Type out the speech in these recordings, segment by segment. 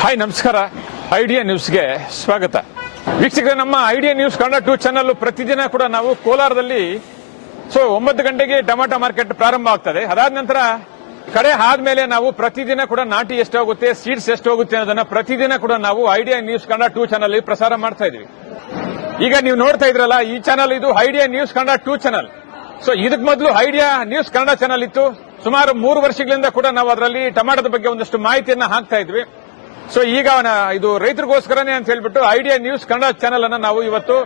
Hi ನಮಸ್ಕಾರ. Idea ನ್ಯೂಸ್ಗೆ ಸ್ವಾಗತ. ವೀಕ್ಷಕರೇ, ನಮ್ಮ ಐಡಿಯಾ ನ್ಯೂಸ್ ಕನ್ನಡ 2 ಚಾನಲ್ ಪ್ರತಿದಿನ ಕೂಡ ನಾವು ಕೋಲಾರದಲ್ಲಿ 9 ಗಂಟೆಗೆ ಟೊಮಾಟೊ ಮಾರ್ಕೆಟ್ ಪ್ರಾರಂಭ ಆಗ್ತದೆ. ಅದಾದ ನಂತರ ಕಡೆ ಆದ್ಮೇಲೆ ನಾವು ಪ್ರತಿದಿನ ಕೂಡ ನಾಟಿ ಎಷ್ಟು ಹೋಗುತ್ತೆ, ಸೀಡ್ಸ್ ಎಷ್ಟು ಹೋಗುತ್ತೆ ಅನ್ನೋದನ್ನ ಪ್ರತಿದಿನ ಕೂಡ ನಾವು ಐಡಿಯಾ ನ್ಯೂಸ್ ಕನ್ನಡ 2 ಚಾನಲ್ ಪ್ರಸಾರ ಮಾಡ್ತಾ ಇದೀವಿ. ಈಗ ನೀವು ನೋಡ್ತಾ ಇದ್ರಲ್ಲ, ಈ ಚಾನಲ್ ಇದು ಐಡಿಯಾ ನ್ಯೂಸ್ ಕನ್ನಡ 2 ಚಾನಲ್. ಇದಕ್ಕೆ ಮೊದಲು ಐಡಿಯಾ ನ್ಯೂಸ್ ಕನ್ನಡ ಚಾನಲ್ ಇತ್ತು. ಸುಮಾರು 3 ವರ್ಷಗಳಿಂದ ಕೂಡ ನಾವು ಅದರಲ್ಲಿ ಟೊಮಾಟೋದ ಬಗ್ಗೆ ಒಂದಷ್ಟು ಮಾಹಿತಿಯನ್ನ ಹಾಕ್ತಾ ಇದ್ವಿ. ಈಗ ಇದು ರೈತರಿಗೋಸ್ಕರನೇ ಅಂತ ಹೇಳ್ಬಿಟ್ಟು ಐಡಿಯಾ ನ್ಯೂಸ್ ಕನ್ನಡ ಚಾನಲ್ ಅನ್ನ ನಾವು ಇವತ್ತು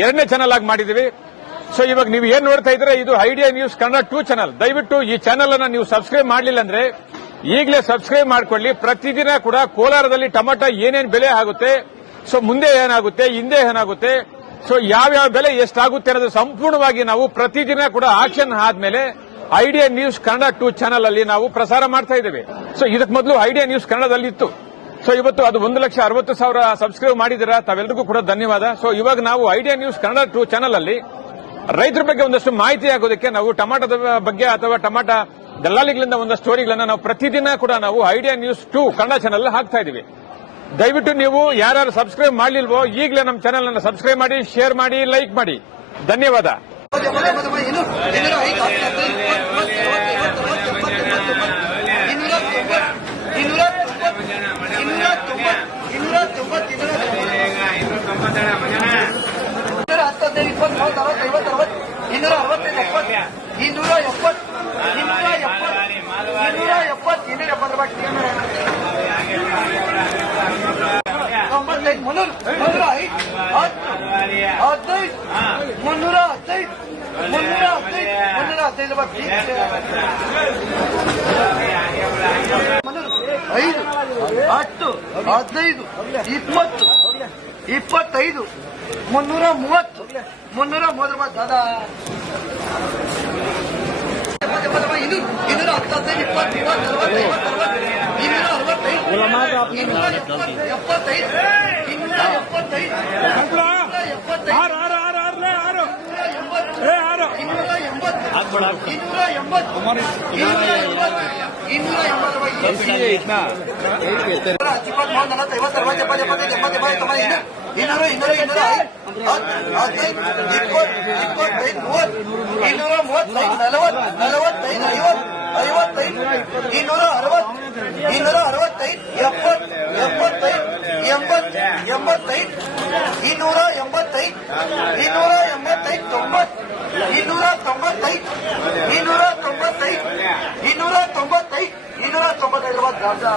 2ನೇ ಚಾನಲ್ ಆಗಿ ಮಾಡಿದೀವಿ. ಇವಾಗ ನೀವು ಏನ್ ನೋಡ್ತಾ ಇದ್ರೆ ಇದು ಐಡಿಯಾ ನ್ಯೂಸ್ ಕನ್ನಡ 2 ಚಾನಲ್. ದಯವಿಟ್ಟು ಈ ಚಾನಲ್ ಅನ್ನ ನೀವು ಸಬ್ಸ್ಕ್ರೈಬ್ ಮಾಡಲಿಲ್ಲ ಅಂದ್ರೆ ಈಗಲೇ ಸಬ್ಸ್ಕ್ರೈಬ್ ಮಾಡ್ಕೊಳ್ಳಿ. ಪ್ರತಿದಿನ ಕೂಡ ಕೋಲಾರದಲ್ಲಿ ಟೊಮಾಟೊ ಏನೇನು ಬೆಲೆ ಆಗುತ್ತೆ, ಮುಂದೆ ಏನಾಗುತ್ತೆ, ಹಿಂದೆ ಏನಾಗುತ್ತೆ, ಯಾವ್ಯಾವ ಬೆಲೆ ಎಷ್ಟಾಗುತ್ತೆ ಅನ್ನೋದು ಸಂಪೂರ್ಣವಾಗಿ ನಾವು ಪ್ರತಿದಿನ ಕೂಡ ಆಕ್ಷನ್ ಆದ್ಮೇಲೆ ಐಡಿಯಾ ನ್ಯೂಸ್ ಕನ್ನಡ 2 ಚಾನಲ್ ಅಲ್ಲಿ ನಾವು ಪ್ರಸಾರ ಮಾಡ್ತಾ ಇದ್ದೇವೆ. ಇದಕ್ಕೆ ಮೊದಲು ಐಡಿಯಾ ನ್ಯೂಸ್ ಕನ್ನಡದಲ್ಲಿ ಇತ್ತು. ಇವತ್ತು ಅದು 1,60,000 ಸಬ್ಸ್ಕ್ರೈಬ್ ಮಾಡಿದಿರಾ, ತಾವೆಲ್ಲರಿಗೂ ಕೂಡ ಧನ್ಯವಾದ. ಇವಾಗ ನಾವು ಐಡಿಯಾ ನ್ಯೂಸ್ ಕನ್ನಡ 2 ಚಾನಲ್ ಅಲ್ಲಿ ರೈತರ ಬಗ್ಗೆ ಒಂದಷ್ಟು ಮಾಹಿತಿ ಆಗೋದಕ್ಕೆ ನಾವು ಟೊಮಾಟೋದ ಬಗ್ಗೆ ಅಥವಾ ಟೊಮಾಟೊ ದಲ್ಲಾಳಿಗಳಿಂದ ಒಂದಷ್ಟು ಸ್ಟೋರಿಗಳನ್ನ ನಾವು ಪ್ರತಿದಿನ ಕೂಡ ನಾವು ಐಡಿಯಾ ನ್ಯೂಸ್ 2 ಕನ್ನಡ ಚಾನಲ್ ಹಾಕ್ತಾ ಇದೀವಿ. ದಯವಿಟ್ಟು ನೀವು ಯಾರು ಸಬ್ಸ್ಕ್ರೈಬ್ ಮಾಡಲಿಲ್ವೋ ಈಗಲೇ ನಮ್ಮ ಚಾನಲ್ ಅನ್ನು ಸಬ್ಸ್ಕ್ರೈಬ್ ಮಾಡಿ, ಶೇರ್ ಮಾಡಿ, ಲೈಕ್ ಮಾಡಿ. ಧನ್ಯವಾದ. ಐದು 10 15 20 25 330 330 ದಾದಾ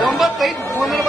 210 20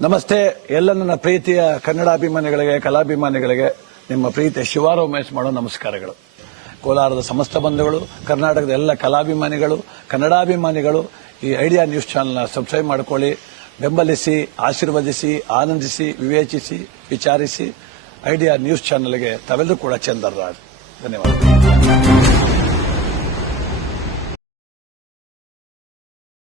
ನಮಸ್ತೆ. ಎಲ್ಲ ನನ್ನ ಪ್ರೀತಿಯ ಕನ್ನಡಾಭಿಮಾನಿಗಳಿಗೆ, ಕಲಾಭಿಮಾನಿಗಳಿಗೆ ನಿಮ್ಮ ಪ್ರೀತಿಯ ಶಿವಾರ ಉಮೇಶ್ ಮಾಡೋ ನಮಸ್ಕಾರಗಳು. ಕೋಲಾರದ ಸಮಸ್ತ ಬಂಧುಗಳು, ಕರ್ನಾಟಕದ ಎಲ್ಲ ಕಲಾಭಿಮಾನಿಗಳು, ಕನ್ನಡಾಭಿಮಾನಿಗಳು ಈ ಐಡಿಯಾ ನ್ಯೂಸ್ ಚಾನೆಲ್ನ ಸಬ್ಸ್ಕ್ರೈಬ್ ಮಾಡಿಕೊಳ್ಳಿ, ಬೆಂಬಲಿಸಿ, ಆಶೀರ್ವದಿಸಿ, ಆನಂದಿಸಿ, ವಿವೇಚಿಸಿ, ವಿಚಾರಿಸಿ. ಐಡಿಯಾ ನ್ಯೂಸ್ ಚಾನೆಲ್ಗೆ ತಾವೆಲ್ಲರೂ ಕೂಡ ಚಂದರ. ಧನ್ಯವಾದ.